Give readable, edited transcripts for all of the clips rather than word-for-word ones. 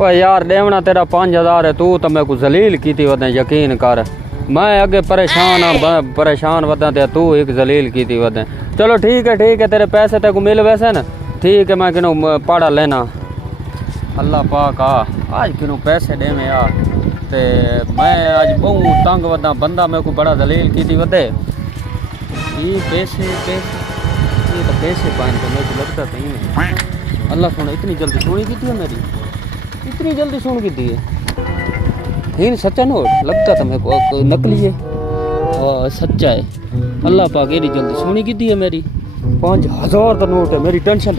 ओए यार देवना तेरा 5000 है, तू तो मेरे को जलील की थी वदे, यकीन कर। मैं अगे परेशान हाँ, परेशान वदा ते तू एक जलील की थी वदे। चलो ठीक है तेरे पैसे तेरे को मिल वैसे ना, ठीक है। मैं किनो पाड़ा लेना अल्लाह पाक आज किनो पैसे दे में आ ते मैं आज बहुत तंग वदा, बंदा मेरे को बड़ा दलील की थी वदे। ये पैसे ये तो पैसे पाए तो मेरे को लगता तो ही नहीं। अल्लाह सुनो इतनी जल्दी सुनी की थी मेरी, इतनी जल्दी सुन की थी ये सच्चा नोट लगता था मेरे को नकली है और सच्चा है। अल्लाह पाक एडी जल्दी सुनी की थी है मेरी। 5000 का नोट है, मेरी टेंशन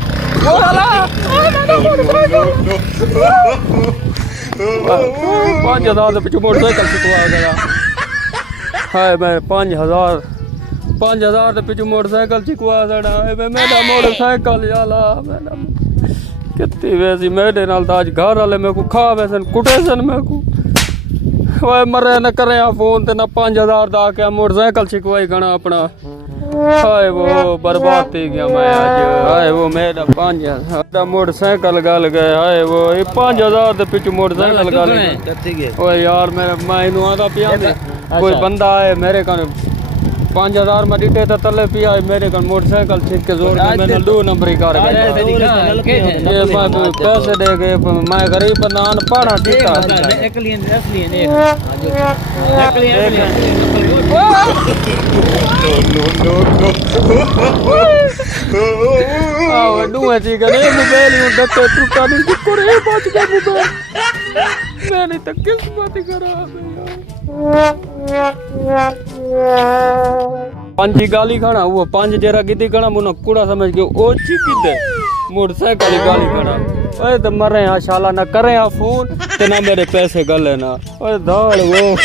5000 के पीछे मोटरसाइकिल सिखवा गया है। मैं 5000 के पीछे मोटरसाइकिल सिखवा देना है। मेरा मोटरसाइकिल जाला मैडम कितनी वैसी मेरे नाल तो आज घर वाले मेरे को खा वैसे कुटे सन मेरे को। ओए मरे न करे फोन ते ना 5000 दा आके मोटरसाइकिल सिखवाई गना अपना। हाय वो बर्बाद थी गया मैं आज। हाय वो मेरा 5000 दा मोटरसाइकिल गल गए। हाय वो 5000 दे पीछे मोटरसाइकिल गल गए। ओए यार मैं इनु आदा पिया में कोई बंदा है मेरे कन 5000 में डिटे तो तले पिया मेरे कन मोटरसाइकिल ठीक के जोर में मैंने 2 नंबर ही कार ये मैं पैसे दे के मैं गरीब बंदा अनपढ़ ठीका डूए जी गए मोबाइल दत्ते टूटा नहीं कुड़े बच गया मोबाइल। मैंने तो किस्मत ही खराब है यार। 5 गाली खाना वो 5 जरा गिद्दी खाना मुना कूड़ा समझ के ओ ची किदे मोटरसाइकिल गाली खाना। ओए तो मरे शाला ना करे फोन ते ना मेरे पैसे गले ना। ओए दाल वो